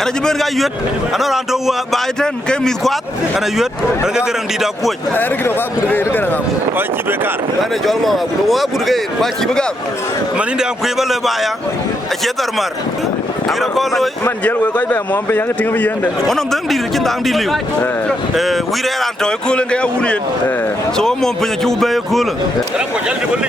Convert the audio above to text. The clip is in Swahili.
Ana jiben ga yut ana ranto baiten ke mi kwat ana yut ana ga garang di da kuoj ana gida ba gurge ga ga ko jibe kar ana jol ma wa gurge ba ki buga maninde am kuy bale baya a chetar mar ira ko loy man jel we koy be mo be yang tinga bi yende onam dang di ci dang di liw wi re ranto ko le nga wulien so mo pe ci be ko le ko jal di bolli